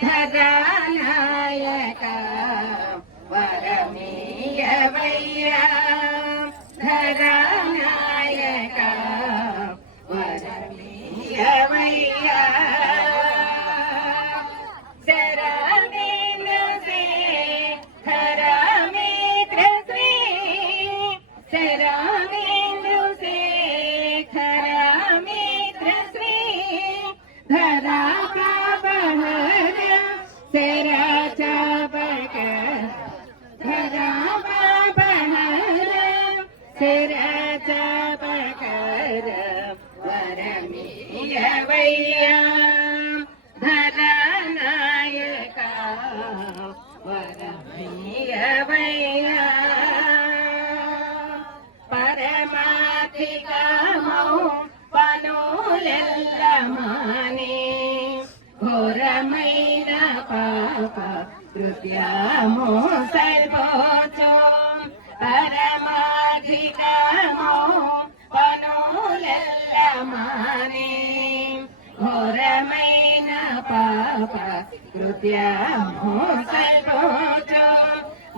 ధరానాయక వరమీయవయ్యా ధరానాయక వరమీయవయ్యా శరణేంద్ర శేఖర మిత్ర శ్రీ శరణేంద్ర శేఖర మిత్ర శ్రీ ధరా तेरा चाबक धरा बाबहर तेरा चाबक वरमीयवैया धरा नायका वरमीयवैया परमाधिगमो पनुलेल्लमाने घोरमैन पाप कृत्यामो सर्वोचो परमाधिगमो पनुलेल्लमाने घोरमैन पाप कृत्यामो सर्वोचो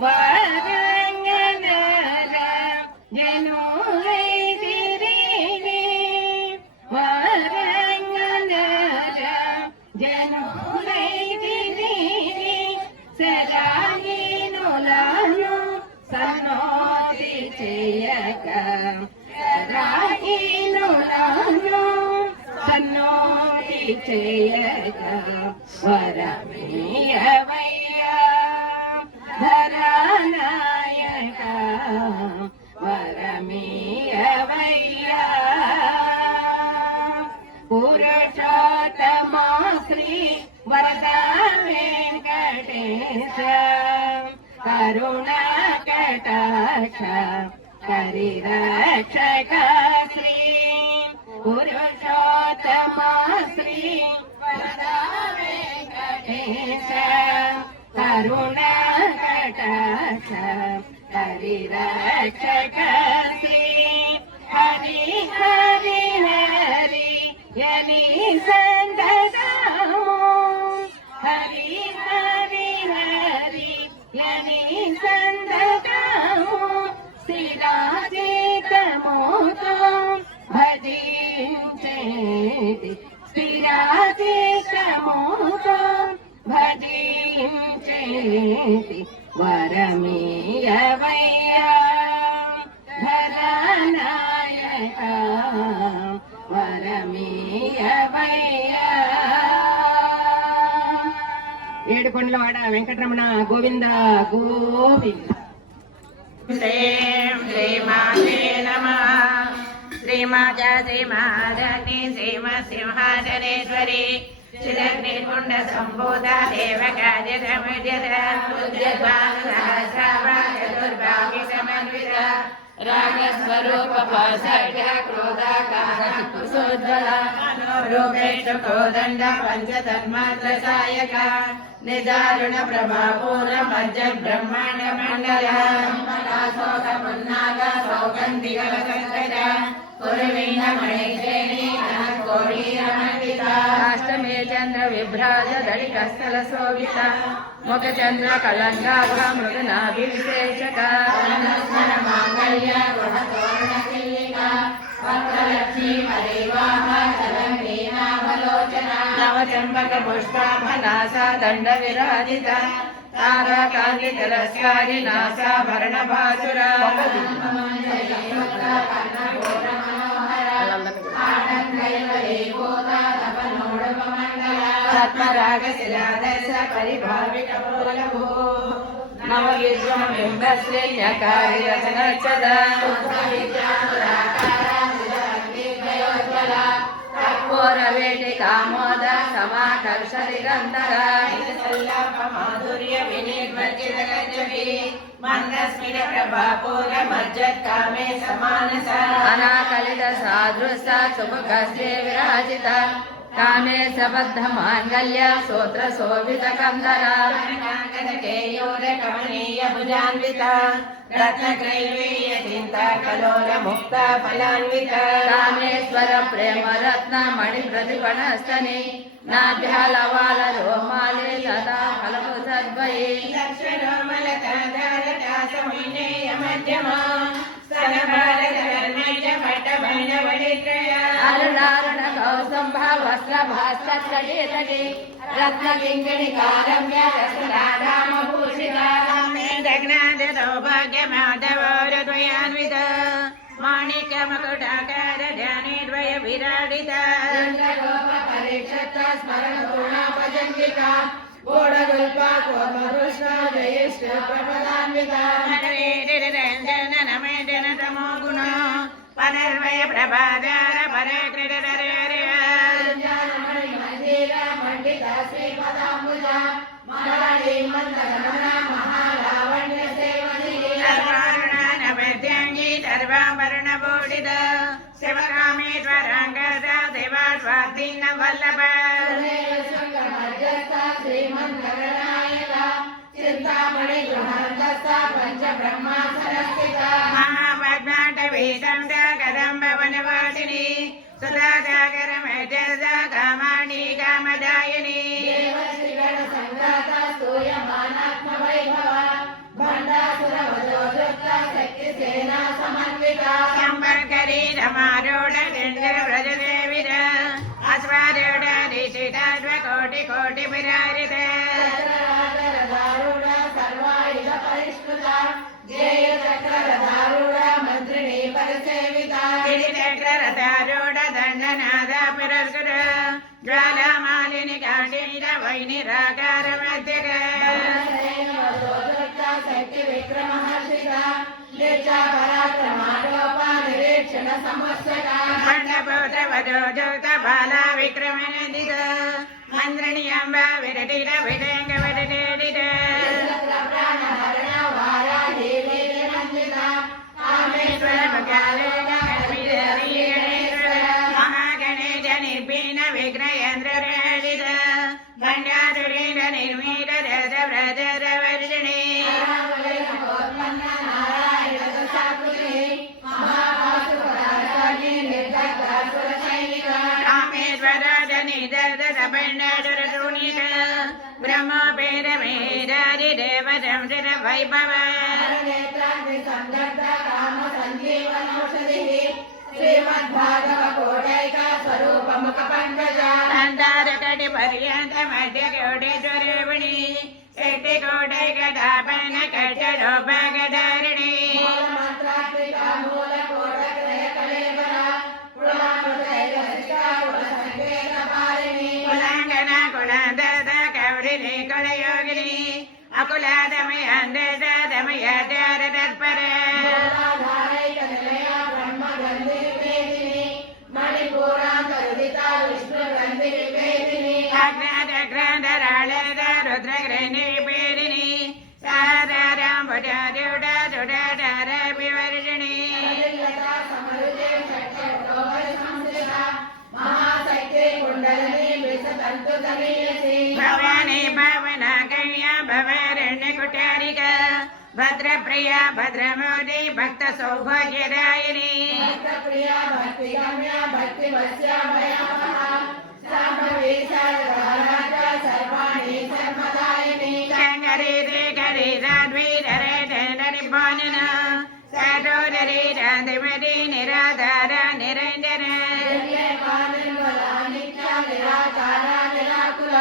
वरंगनर जनो సన్నోతి చేయక సన్నోతి చేయక వరమీయవయ్యా ధరానాయక వరమీయవయ్యా పురుషోత్తమ శ్రీ వరద వెంకటేశ కరుణా కటాక్ష పరిరక్షక శ్రీ పురుషోత్తమ శ్రీ వరద వెంకటేశ కరుణా కటాక్ష పరిరక్షక శ్రీ హరి హరి హరి యని సంతతము హరి హరి హరి యని సంతతము స్థిరాచితముతో భజించేది స్థిరాచితముతో భజించేది వరమీయవయ్యా ధరనాయక వరమీయవయ్యా. ఏడుకొండలవాడ వెంకటరమణ గోవింద గోవింద. శ్రీమాతే నమః. శ్రీమాత శ్రీమహారాజ్ఞి శ్రీమసింహాసనేశ్వరి శ్రీలగ్నికుండ సంభూత దేవకార్యసమర్జిత సమన్విత రాగస్వరూప క్రోధాకారోజ్వల రూపేష కోదండ పంచతన్మాత్ర సాయక నిదారుణ ప్రభాపూర్ణ మజ్జ బ్రహ్మాండ మండల శోకమున్నాగ సౌగంధిగల సంకట కురువీణ మణిశ్రేణి కోడీరమండిత అష్టమే చంద్ర విభ్రాజ దళికస్థల శోభిత ముఖ చంద్ర కళంగాభ మృగనాభిషేషక మాంగళ్య గుణతోరణ కిల్లిక వక్రలక్ష్మీ పరివాహ చలంబీనావలోచన నవచంపక పుష్పాభనాసా దండ విరాజిత తారాకాంతి తిరస్కారి నాసాభరణ భాసుర ఆత్మరాగ శిలాదశ పరిభావిక పూలభూ నవవిద్వమింబశ్రేయకారి రచనచ్చద కర్పూరవేటి కామోద సమాకర్ష నిరంతర మాధుర్య వినిర్వర్జిత గజవి మందస్మిత ప్రభాపూర మజ్జత్ కామే సమానస అనాకలిత సాదృశ సుముఖస్య విరాజిత కామే సబద్ధ మాంగళ్య సూత్ర శోభిత కందన కేయూర కమనీయ భుజాన్విత రత్నగ్రైవేయ చింత కలోల ముక్త ఫలాన్విత కామేశ్వర ప్రేమ రత్న మణి ప్రతిపణస్తని నాభ్యాలవాల రోమాలే అరుణారుణ కౌసంభ వస్త్ర భాస్కీ రత్న కింకిణి కారమ్య రసనామభూషిత సౌభాగ్యమాధవోరద్వయాన్విత మాణిక్య మకుటాకార ధ్యానేద్వయ విరాడిత స్మరణ పూర్ణాపజంగిక గోడగుల్పా కోమకృష్ణ జయేష్ట ప్రపదాన్విత రంజన నమేజన తమో గుణ పనర్వయ ప్రభాదార పరకృత మండిత శ్రీపదాంబుజ మరాళీ మందరమణ మహాలావణ్య సేవని సర్వారుణానవద్యాంగి సర్వాభరణ బోడిద శివకామేశ్వరాంగద దేవాస్వాధీన వల్లభ శ్రీమంతగణాయక చింతామణి గృహాంతస్థ పంచ బ్రహ్మాసనస్థిత మహాపద్మాటవేదండ కదంబ వనవాసిని సుధాసాగర మధ్యద కామాణి కామదాయని దేవశ్రీగణ సంఘాత స్తూయమానాత్మ వైభవ భండాసుర వజోజుక్త శక్తి సేనా సమన్విత సంపర్కరీ రమారూఢ చంద్ర వ్రజదేవిర అశ్వారూఢ నిశితాశ్వ కోటి కోటి విరాజిత చక్రరాజరధారూఢ సర్వాయుధ పరిష్కృత జయ చక్రరధారూఢ మంత్రిణీ పరిసేవిత చక్రరథారూఢ దండనాథ పురస్కర జ్వాలామాలిని కాండినిర వైనిరాకార మధ్యక శక్తి విక్రమహర్షిత నిత్య పరాక్రమారోప నిరీక్షణ సమస్యక మండపోత వదోజోత బాల విక్రమనందిత మంత్రిణి అంబ విరటిర విడంగ విడేడిత ప్రాణహరణ వారాహి వీరనందిత కామేశ్వర మహాగణేశ నిర్భీన విఘ్నయంద్ర భండాసురేణ నిర్మీల రథ వ్రజర వర్షిణి రామేశ్వరాజ నిదర్ద భండాసురూనిక బ్రహ్మోపేర మేధారి దేవ సంసర వైభవ శ్రీమద్భాగవ కోటైక స్వరూప ముఖ పంకజ అంతారకటి పర్యంత మధ్య కోటేశ్వరేణి శక్తి కోటైక దాపన కట్టోపగధారిణి మంత్రాత్మిక మూల కోట క్రయ కళేబర పురాణుదైక శిక్షా కుల సంకేత పారిణి కులాంగన కులాందత కౌరిని కులయోగిని అకులాదమయ అందమయ చార తత్పర మూలాధారైక నిలయ బ్రహ్మ గంధి వివేదిని మణిపూరాంతరుదిత విష్ణు గంధి వివేదిని అగ్నాదగ్రాంధరాళద రుద్రగ్రహణి పేరిణి సారారాంబుజారుడ సుడార వివర్షిణి సమరుజే షట్కోపరి సంస్థిత మహాశక్తి కుండలిని విసతంతు తనీయసి భవాని భావన కన్య భవారణ్య కుటారిక భద్రప్రియ భద్రమోది భక్త సౌభాగ్యదాయిని భక్తప్రియ భక్తి గమ్య భక్తి వస్య భయావహ శాంభవి సర్వరాజ సర్వాణి సర్వదాయిని శంకరి శ్రీకరి సాధ్వీధరే నిబానన సటోదరి రాధిమతి నిరాధార నిరంజన నిత్య నిరాకార నిరాకుల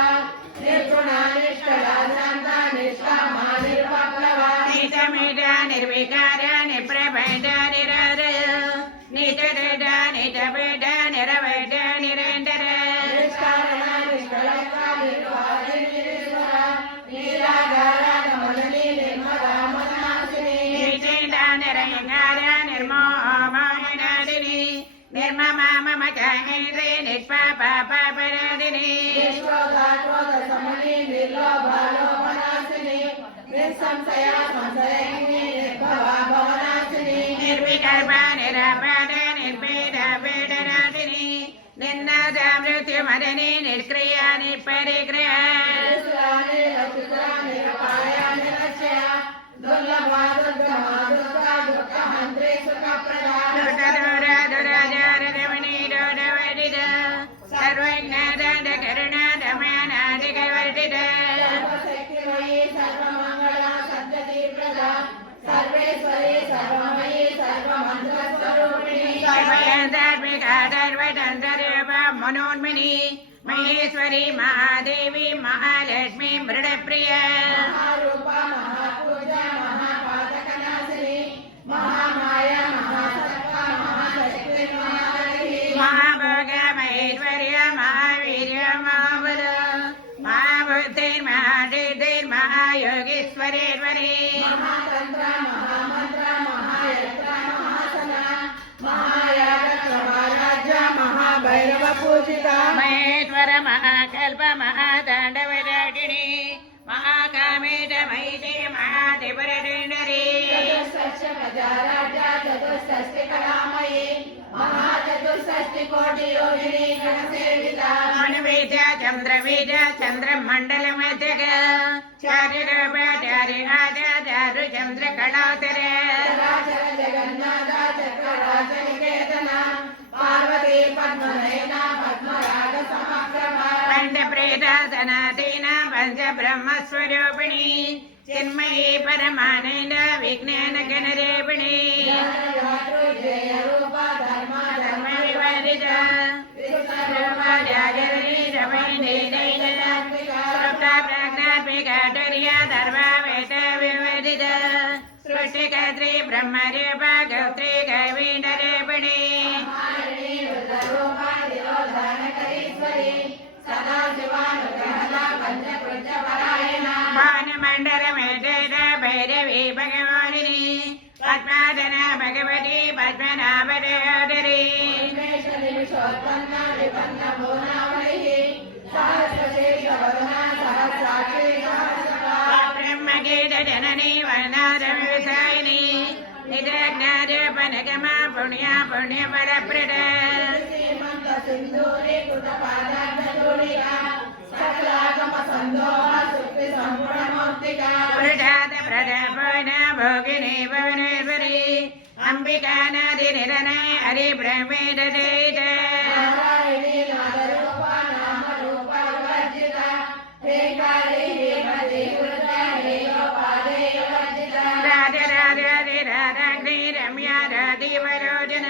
నిర్గుణ నిష్కళ శాంత నిష్కామ నిర్వప్లవ నిజమిడ నిర్వికార నిప్రభైడ నిరార నిజడ నిజబిడ నిరవైడ నిరంజన నిష్కారణ నిష్కళంక నిర్వాది నిరీశ్వర నీరాగార నమలని నిర్మల మనాసిని నిజేంద నిరయంగార నిర్మోహామాయనాదిని నిర్మమామమచాహేంద్రే నిష్పాపాపరాదిని నిష్క్రోధాక్రోధ సమని నిర్లోభాలోభనాశిని నిస్సంశయ సంశయని నిర్భవ భవనాశిని నిర్వికల్ప నిరాపాద నిర్భేద వేదనాదిని నిన్నాద మృత్యుమదని నిష్క్రియ నిపరిగ్రహ నిస్సురాని రచిత నిరపాయ నిరక్షయ దుర్లభ దుర్గమ దుర్గ దుఃఖ హంత్రి సుఖప్రద దుర్గదూర దురాజార రమణీ రోడవడిద సర్వజ్ఞాద కరుణాదమయనాదికవర్తిద సర్వశక్తిమయీ సర్వమంగళ సద్గతి ప్రద సర్వ मनोन्मणि महेश्वरी महादेवी महालक्ष्मी मृडप्रिय महारूपा महापूजा महापातकनाशिनी महामाया महासत्ता महाशक्ति महाहरि महाभोग महेश्वर्य महावीर्य महाबल महाबुद्धिर्महासिद्धिर्महायोगीश्वरेश्वरी महातंत्र महामंत्र महायंत्र महासना महायाग महाराज महाभैरव पूजिता महेश्वर महाकल्प महातांडवराटिणी महाकामेश महिषी महादेवरटेंडरी चतुष्षष्टि प्रजाराजा चतुष्षष्टि कलामयी महाचतुष्षष्टि कोटि योगिनी गणसेविता मनुवेद्य चंद्रवेद्य चंद्रमंडलमध्यग चार्यरूपाचार्य आचार्य चंद्र कलातर चराचर जगन्नाथ चक्रराज निकेतना पार्वती पद्मनयना पद्मराग समप्रभा पंच प्रेत सनातीन पंच ब्रह्म स्वरूपिणी चिन्मयी परमानंद विज्ञान गणरेपिणी ज्ञानधातृ जय रूप धर्म धर्म विवर्जित रूपाचार्यनी रमणी दैलत्मिका सप्ता प्राज्ञात्मिका तुर्या धर्म वेद विवर्जित सृष्टिकर्त्री ब्रह्मरूप गौत्री कवींडरेपिणी महारिणी रुद्ररूप दिरोधानकरीश्वरी सदा शिवानुग्रहदा पंचकृत्यपरायणा भानुमंडल मेटेर भैरवी भगवानिनी पद्मादना भगवती पद्मनाभदेवरी उन्मेषनि विश्वोत्पन्न विपन्न भुवनावलिः सहस्रशीर्षवदना सहस्राक्षी सहस्रपाद ब्रह्मगीत जननी वर्णारविसायिनी निजज्ञारूपनगमा पुण्या पुण्यपरप्रद श्रीमन्त सिन्धूरी कृतपादाब्धधूलिका सकलागम सन्दोह सुक्ति सम्पूर्णमूर्तिका पुरुषाद प्रदपोन भोगिनी भुवनेश्वरी अंबिका नादिनिधने हरिब्रह्मेददेत नारायणी नादरूपा नामरूपा वर्जिता हेकारि हेमति वृता हेयोपादेय वर्जिता राजराजाधिराधाग्नि रम्या राधिवरोचन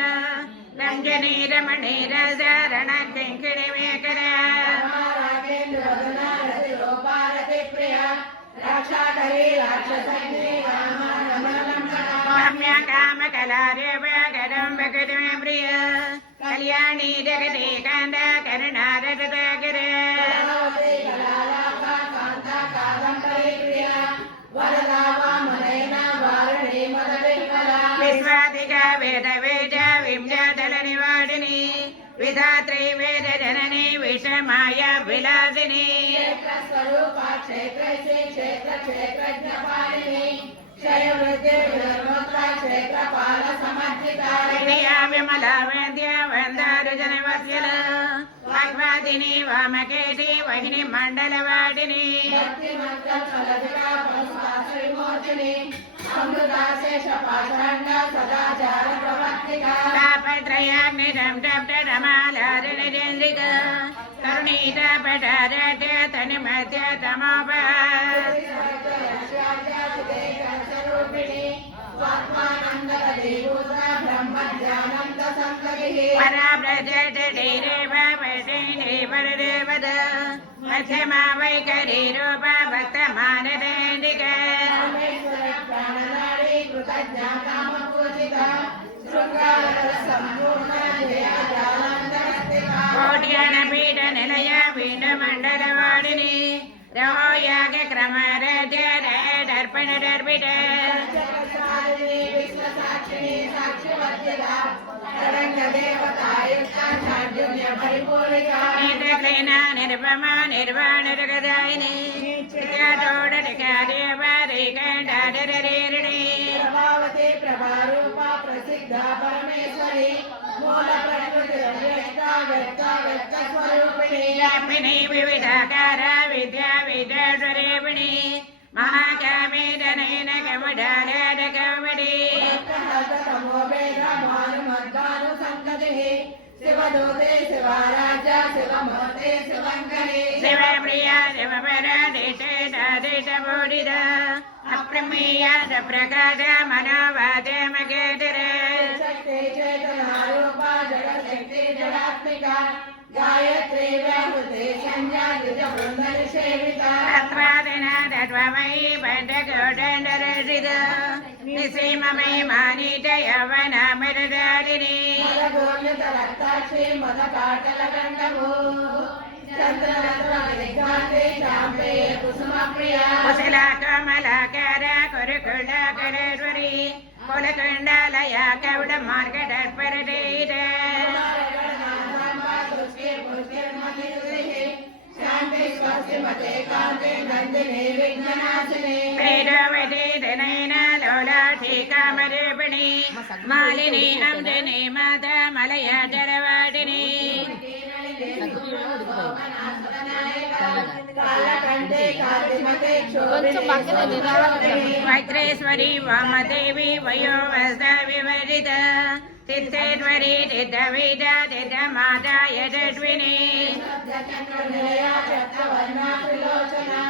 रञ्जनी रमणी रसारण किङ्किणी मेकर रागेन्द्रवदना रतिरूपा रतिप्रिया राक्षाकरी राक्षसग्नि रामा रमणलम्बना रम्या कामकलारूप कदम्बकुटुमे प्रिय कल्याणी जगति कान्त करुणारतकर कलावती कलालापा कान्ता कादम्बरी प्रिया वरदा वामनयना वारुणी मदविह्वला विश्वाधिका वेद वेद विंध्याचल निवारिणी विधात्री वेद जननी विषमाया विलासिनी क्षेत्रस्वरूपा क्षेत्रैषी क्षेत्र क्षेत्रज्ञपालिनी क्षयवृद्धि विधर्मत्रा क्षेत्रपाल समर्थिता विजया विमला वेद्य वन्दारुजन वत्सल वाग्वादिनी वामकेशी वहिनी मण्डलवादिनी भक्तिमन्त्र फलदिका भस्माश्रीमूर्तिनी अमृताशेष पाषाण्ड सदाचार प्रवर्तिका तापत्रयाग्निरं तप्तरमालारिणचन्द्रिका करुणीता पटारट तनुमध्य तमोप पराव्रजटेरेवदेवद मध्यमा वैकरी रूप भक्तमानदेन्दिक कोट्यानपीठ निलय पीठमण्डलवाडिनी रहोयाग क्रमरद्य दर्पण दर्पित नेत्रक्लीना निर्भमा निर्वाणरगदायिनी चोडटिकादेवदैकण्डादरेरिणी प्रभावती प्रभारूपा प्रसिद्धा परमेश्वरी मूल प्रकृति व्यक्ता व्यक्ता व्यक्त स्वरूपिणी व्यापिनी विविधाकार विद्या विद्यास्वरूपिणी महाकामेदनयन कमडालकवडी तमोवेद भानुमद्दानुसङ्गतिः शिवदूते शिवाराजा शिवमूर्ते शिवङ्करे शिवप्रिया शिवपरा देशे दादेशबोधित अप्रमेय प्रकाश मनोवाचे मगेतरे शक्ति चेतनारूपा जगशक्ति जगात्मिका गायत्री व्याहृते संज्ञा द्विजबृन्दनिषेविता तत्त्वादिना तत्त्वमयी बद्धकोदण्डरसित निसीममयी मानित यौवनामृतादिनी मदगोर्यतरक्ताक्षी मदकाटलकण्डभू चन्द्ररत्नविघ्नाते शाम्पेय कुसुमप्रिया कुशला कमलाकार कुरुकुलाकरेश्वरी कुलकुण्डालया कौडमार्गतत्परदेहिते शान्ति स्वस्ति मते कान्ते नन्दिने विघ्ननाशिने प्रेरवते धनेन लोलाठी कामरूपिणी मालिनी अम्बिनी माता मलया जलवाटिनी कालकण्ठे कान्तिमते क्षोभिनी वज्रेश्वरी वामदेवी वयोवस्ता विवरिता सिद्धेश्वरी सिद्धवीता सिद्धमाता यशस्विनी चन्द्रनिलया चक्रवर्णा त्रिलोचना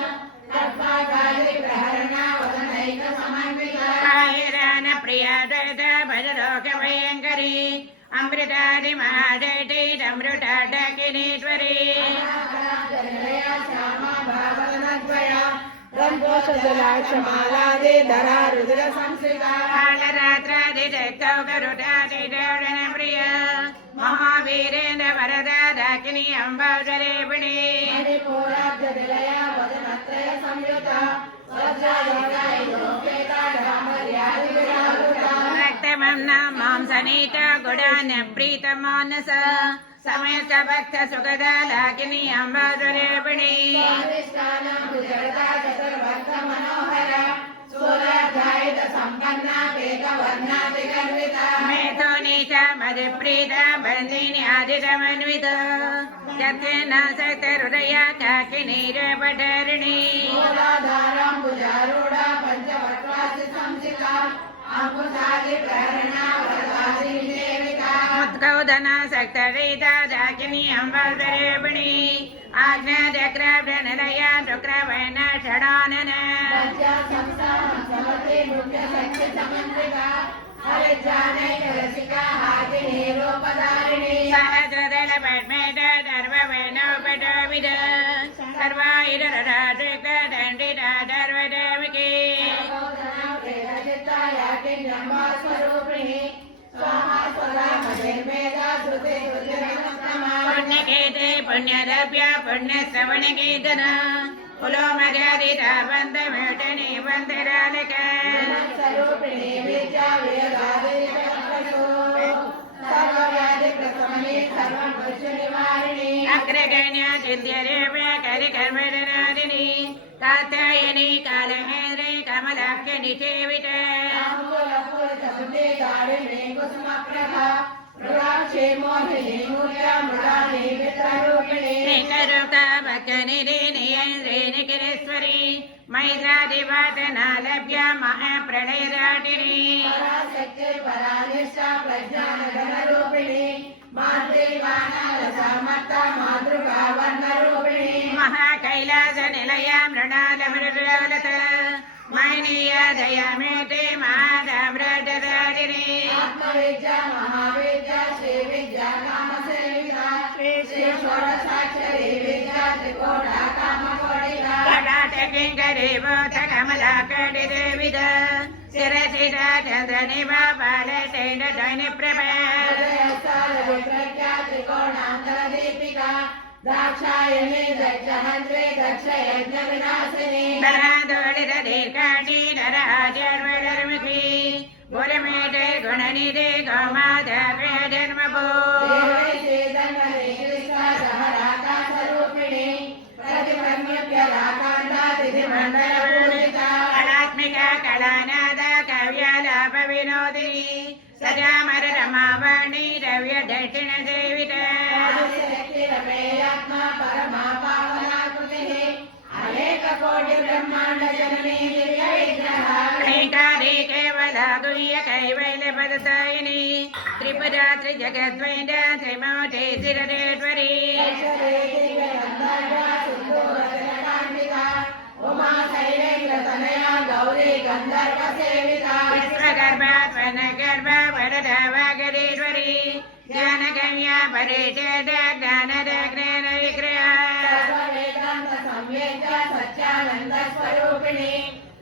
पद्माकाली प्रहरणा वदनैकसमन्विता आयरान प्रिया दयिता भजलोकभयङ्करी अमृतादिमहाजयती अमृताडकिनीश्वरी निलया श्यामा भावनद्वया रङ्गोषजलाक्षमालादि धरा रुद्र संस्कृता कालरात्रादिशक्तौ गरुडादिदेवनप्रिया महावीरेन्द्र वरदा दाकिनी अम्बाधरेपिणी मणिपूराब्जनिलया वदनत्रय संयुता वज्रालोका डामर्यादिविरावृता रक्तमं मांसनीता गुडान प्रीतमानस समस्त भक्त सुखदा लाकिनी अम्बाधरेपिणी स्वादिष्टानां भुजगदा चतुर्भक्त मनोहरा सूर्याध्यायित सम्पन्ना वेगवर्णा विगर्विता मेधोनीता मधुप्रीता बन्दिनी आदितमन्विता सत्येन सक्तहृदया काकिनीरपठरिणी मूलाधारां भुजारूढा पञ्चवक्त्रासि संसिता अमृतादि प्रेरणा वरदासि सेविका उत्कौदना सक्तरीता दाकिनी अम्बाधरेपिणी आज्ञाचक्राभ्रनिलया शुक्रवर्ण षडानन लज्जा संस्थानं समते मुख्यशक्ति समन्विता हरिजानैक रसिका हाकिनी रूपधारिणी सहस्रदल पद्मेत सर्ववैनोपटोविद सर्वायुधरराजृक दण्डिता सर्वदेविकी स्वरूपिणी स्वाहा स्वदा मधुर्मेधा श्रुते पुण्यकेते पुण्यद्रव्य पुण्यश्रवणकीर्तन पुलोमगादिता बन्धमेटनी बन्धरालक स्वरूपिणी विद्या सर्वव्याधि प्रशमनी सर्वभुज निवारिणी अग्रगण्य चिन्त्यरेव्य कलिकर्मणादिनी कात्यायनी कालहेन्द्रे कमलाख्य निषेवित निकरुका भक्तनिधि नियन्द्रे निकरेश्वरी मैत्रादिवादना लभ्य महाप्रलयराटिनी महाकैलास निलया मृणालमृलोलत मैनीया दयामेते महादाम्रजदारिणी आत्मविद्या महाविद्या श्री विद्या काम सेविका श्री षोडशाक्षरी विद्या त्रिकोटा काम कोटिका कटाटकिङ्करी भूत कमला कटिदेविद शिरसिता चन्द्रनिभा बालतेन दैनिप्रभा प्रज्ञा त्रिकोणान्तर दीपिका दाक्षायणी दक्षहन्त्रे दक्ष यज्ञ विनाशिनी धरादोलित दीर्घाटी धराजन्मधर्मकी गुरुमेटे गुणनिधे गोमाधवे जन्मभू कलात्मिका कलानाद काव्यालाप विनोदिनी सजामर रमावाणी रव्य दक्षिण सेविता परमा पावना कृतिः अनेक कोटि ब्रह्मांड जननी दिव्य विग्रह कैकारे केवल गुह्य कैवल्य पदतायिनी त्रिपुरा त्रिजगद्वैन त्रिमूर्ति शिररेश्वरी उमा शैलेन्द्र तनया गौरी गंधर्व सेविता विश्वगर्भात्मन गर्भ वरदा वागरेश्वरी ज्ञानगम्या परिचेद ज्ञानदग्नेन विग्रहा सर्ववेदांत संवेद सच्चानंद स्वरूपिणी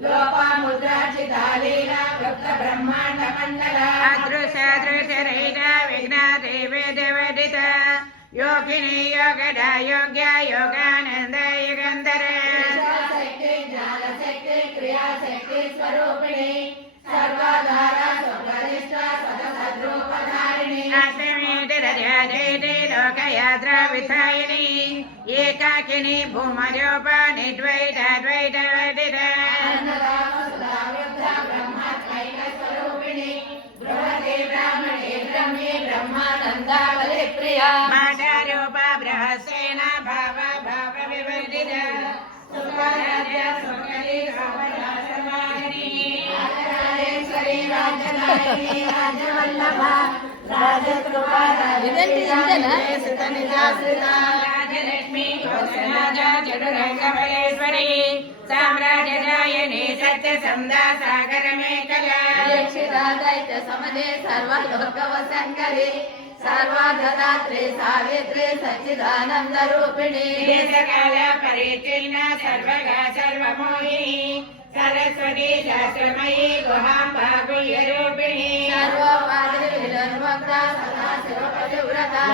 लोपामुद्राचिता लीला वृत्त ब्रह्मांड मंडला अदृश्यदृश्यरहित विघ्नाति वेदवदित योगिनी योगदा योग्य योगानंद युगंधर शक्ति ज्ञान शक्ति क्रिया शक्ति स्वरूपिणी सर्वाधारा स्वप्रतिष्ठा सदसद्रूपधारिणी अष्टमेतरजयते लोकयात्रा विधायिनी एकाकिनी भूमरूपनिद्वैताद्वैतवदित अन्नदामसुधावृद्धा ब्रह्मात्मैक स्वरूपिणी बृहते ब्राह्मणे ब्रह्मे ब्रह्मानन्दावली प्रिया मातारूप बृहस्सेन भाव भाव विवर्धित सुखराज्य सुखरी समाहिनी राजेश्वरी राजनायिनी राजवल्लभा राजकृपा सुतनिजाश्रिता राजलक्ष्मी कौसलाजा चतुरंगमलेश्वरी साम्राज्यदायिनी सत्यसंधा सागरमेखला दीक्षिता दैत्य समदे सर्वलोकवसङ्करी सर्वाधदात्रे सावित्रे सच्चिदानंद रूपिणी देशकाल परिचिन्न सर्वगा सर्वमोहिनी सरस्वती शास्त्रमयी गुहाम्बा गुह्यरूपिणी सर्वोपाधि विलन्वक्ता सदा शिवपतिव्रता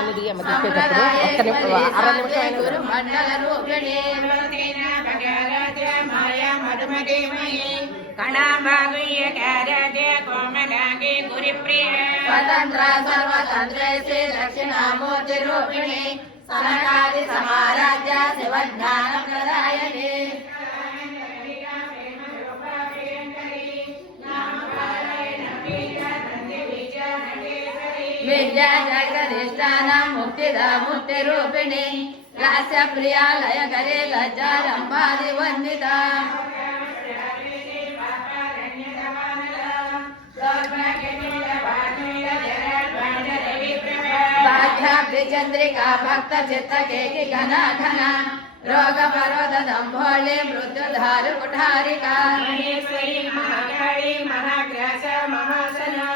गुरु मंडल रूपिणी माया मधुमतीमयी कणाम्बा गुह्यकाराध्य कोमलांगी गुरुप्रिय स्वतंत्र सर्वतंत्रे दक्षिणामूर्ति रूपिणी सनकादि समाराध्य शिवज्ञान प्रदायिनी विद्या जगदीष्टानां मुक्तिदा मुक्तिरूपिणी लास्य प्रिया लय करे लज्जारम्भादि वन्दिता चंद्रिका भक्त चित्त के घना घना रोग परोध दंभोले मृत्युधार कुठारिका महेश्वरी महाकाली महाग्रास महासना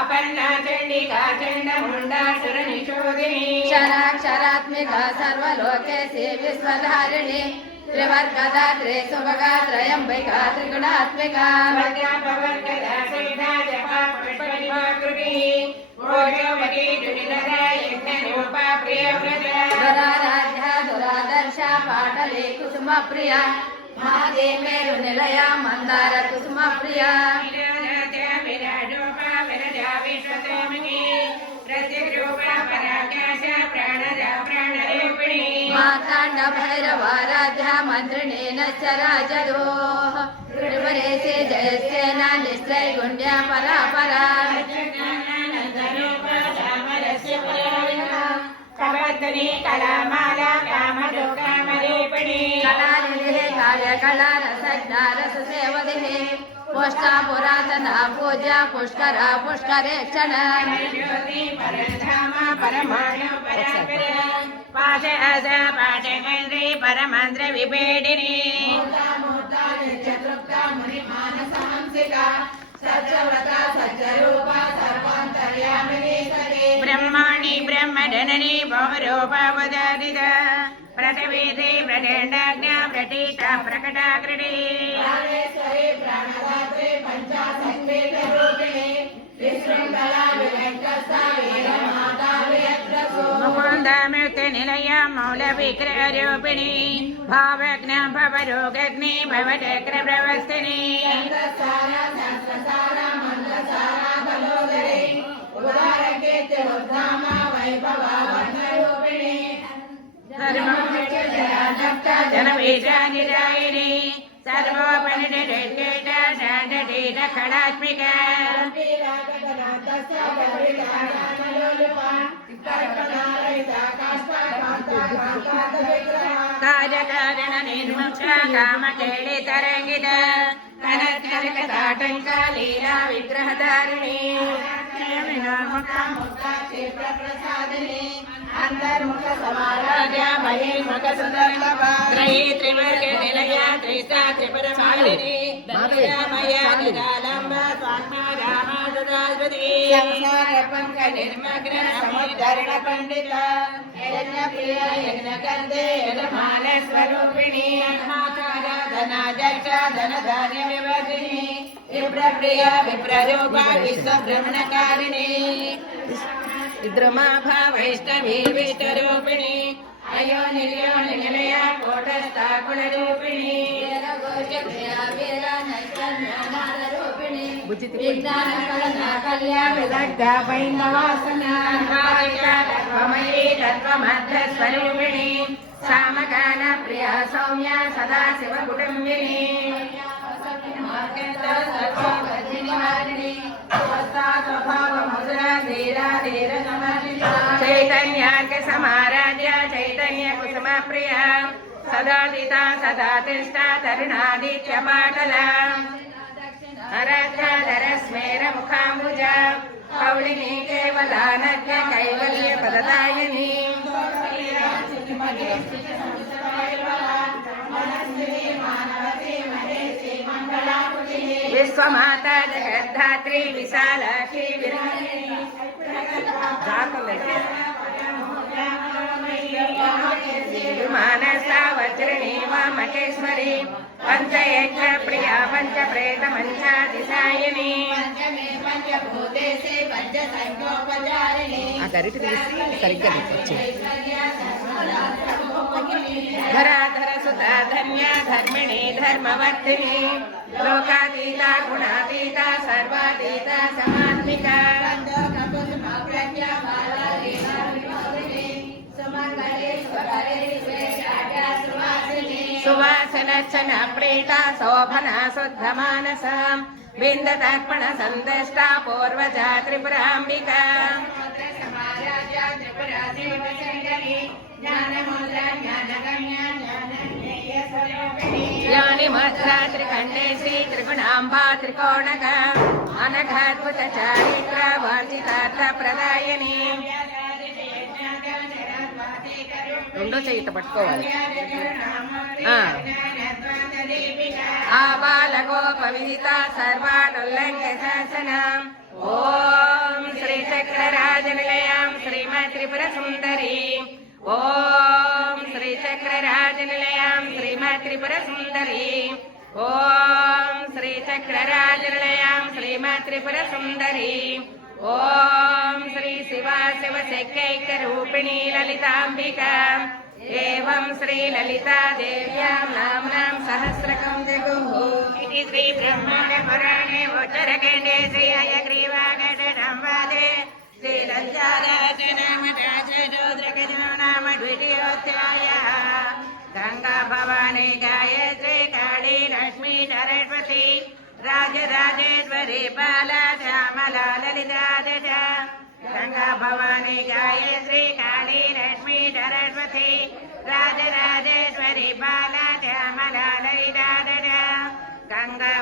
अपर्णा चंडिका चंडमुंडा सुरनिशोदिनी क्षराक्षरात्मिका सर्वलोकेशे विश्वधारिणी त्रिवर्गदा त्रिसुभगा त्रयंबिका त्रिगुणात्मिका वर्गदा सविता जपा पुष्पनिवाकृतिः ओजोवती दुनिधरा यज्ञरूपा प्रियव्रता दुराराध्या दुरादर्शा पाटले कुसुम प्रिया महादेवेरु निलया मंदार कुसुम प्रिया विराजोपा विरजा विश्वतोमुखी प्रत्यग्रूपा पराकाश प्राणदा प्राणरूपिणी मातांड भैरवाराध्या मंत्रिणे नश्चराजदोः त्रिपुरेशे जयस्येना निश्चय गुण्या परापरा कवतनी कलामाला कामरूपिणी कलानिधे कार्यकला रसज्ञा रससेवदिः पुष्टा पुरातना पूज्या पुष्करा पुष्करेक्षण ज्योति परधामा परमाणु परापरा पाठ अस पाठ गंद्री परमंत्र विभेदिनी मूर्ता नित्यतृप्ता मुनिमानसहंसिका सत्यव्रता सत्यरूपा सर्वान्तर्यामिनी सती ब्रह्माणि ब्रह्मजननी बहुरूपवदादित प्रथवेदे प्रचण्डाज्ञा प्रतीता प्रकटाकृति प्राणेश्वरी प्राणदात्री पञ्चाशक्तिरूपिणी विशृङ्खला विलङ्कस्था वीरमाता वियत्रसु मुकुन्दमुक्तिनिलया मौलविग्रहरूपिणी भावज्ञ भवरोगग्नि भवचक्रप्रवस्थिनी यन्त्रसारा शास्त्रसारा मन्त्रसारा फलोदरी उदारकीर्ति उद्धामा वैभवा वर्णरूपिणी जनबीजानिदायिनी सर्वोपनिषदेश्केट शान्तधीर खडात्मिका लोलुपा कर्कनारहिता काष्ठा कान्त ಕಾರ್ಯಕಾರಣ ನಿರ್ಮುಕ್ತ ಕಾಮಕೇಳಿ ತರಂಗಿತ ಕನಕನಕಟಾಟಂಕ ಲೀಲಾ ವಿಗ್ರಹಧಾರಿಣಿ ಅಂತರ್ಮುಖ ಸಮಾರಾಧ್ಯ ಬಹಿರ್ಮುಖ ಸುಂದರಲಭ ತ್ರಯೀ ತ್ರಿವರ್ಗ ನಿಲಯ ತ್ರಿಸ್ತಾ ತ್ರಿಪುರ ಮಾಲಿನಿ ದಯಾಮಯ ನಿರಾಲಂಬ ಸ್ವಾತ್ಮಾರಾಮ ಸದಾಸ್ಪತಿ ಸಂಸಾರ ಪಂಕ ನಿರ್ಮಗ್ನ ಸಮುದ್ಧರಣ ಪಂಡಿತ ಯಜ್ಞ ಪ್ರಿಯ ಯಜ್ಞ ಕಂದೆ ಯಜಮಾನ ಸ್ವರೂಪಿಣಿ ಧನಾಧ್ಯಕ್ಷ ಧನಧಾನ್ಯ ವಿವರ್ಧಿನಿ ವಿಪ್ರಪ್ರಿಯ ವಿಪ್ರರೂಪ ವಿಶ್ವಭ್ರಮಣಕಾರಿಣಿ ವಿದ್ರುಮಾಭಾ ವೈಷ್ಣವಿ ವಿಷ್ಟರೂಪಿಣಿ ಅಯೋ ನಿರ್ಯೋ ನಿಲಯ ಕೋಟಸ್ಥ ಕುಲರೂಪಿಣಿ ವಿಜ್ಞಾನ ಕಲನ ಕಲ್ಯ ವಿದಗ್ಧ ಬೈಂದವಾಸನ ತತ್ವಮಯೀ ತತ್ವಮಧ್ಯ ಸ್ವರೂಪಿಣಿ ಸಾಮಗಾನ ಪ್ರಿಯ ಸೌಮ್ಯ ಸದಾ ಶಿವ ಕುಟುಂಬಿನಿ ಚೈತನ್ಯಾರ್ಕ ಸಮಾರಾಧ್ಯ ಚೈತನ್ಯ ಕುಸುಮ ಪ್ರಿಯ ಸದಾದಿತ ಸದಾ ತಿಷ್ಟ ತರುಣಾದಿತ್ಯ ಪಾಟಲ ಅರಧ್ಯಾಧರ ಸ್ಮೇರ ಮುಖಾಂಬುಜ ಕೌಳಿನಿ ಕೇವಲಾನಜ್ಞ ಕೈವಲ್ಯ ಪದದಾಯಿನಿ ವಿಶ್ವಮಾತಾ ಜಗದ್ಧಾತ್ರಿ ವಿಶಾಲಾಕ್ಷಿ ಮಾನಸ ವಜ್ರಣಿ ವಾಮಕೇಶ್ವರಿ ಪಂಚಯಜ್ಞ ಪ್ರಿಯ ಪಂಚ ಪ್ರೇತ ಮಂಚಾದಿಸಾಯಿನಿ పంచభూతేసి పంచ సంఖ్యోపచారిణి ఆ గరిట తీసి సరిగ్గా తీసుకొచ్చి ధరాధర సుతా ధన్య ధర్మిణి ధర్మవర్ధిని లోకాతీత గుణాతీత సర్వాతీత సమాత్మిక సువాసనచ్చన ప్రీత శోభన శుద్ధ మానస బిందతర్పణ సందష్ట పూర్వజా త్రిపురాంబిక యాని మధ్రా త్రికండేశి త్రిగుణాంబా త్రికోణక అనఘాద్భుత చారిత్ర వాంఛితార్థ ప్రదాయని రెండో చేయిత పట్టుకోవాలి ఆబాలగోపవిదిత సర్వానుల్లంఘ్య శాసనం ఓం శ్రీ చక్రరాజనిలయాం శ్రీమత్ త్రిపుర సుందరి ఓం శ్రీ చక్రరాజనిలయాం శ్రీమత్ త్రిపుర సుందరి ఓం శ్రీ చక్రరాజనిలయాం శ్రీమత్ త్రిపుర సుందరి ఓం శ్రీ శివా శివ శక్యైక రూపిణీ లలితాంబిక ఏవం శ్రీ లలితా దేవ్యాం నామ్నాం సహస్రకం జగుః ఇతి శ్రీ బ్రహ్మాండ పురాణే ఉత్తరఖండే శ్రీ హయగ్రీవాగణం వాదే శ్రీ లలితారాజ నామ రాజోద్రగజో నామ ద్వితీయోధ్యాయః గంగా భవానీ గాయత్రీ కాళీ లక్ష్మీ సరస్వతి రాజరాజేశ్వరి బాలా శ్యామలా లలితా దశ గంగా భవానీ గాయత్రి కాళీ లక్ష్మీ సరస్వతి రాజరాజేశ్వరి బాలా శ్యామలా లలితా దశ గంగా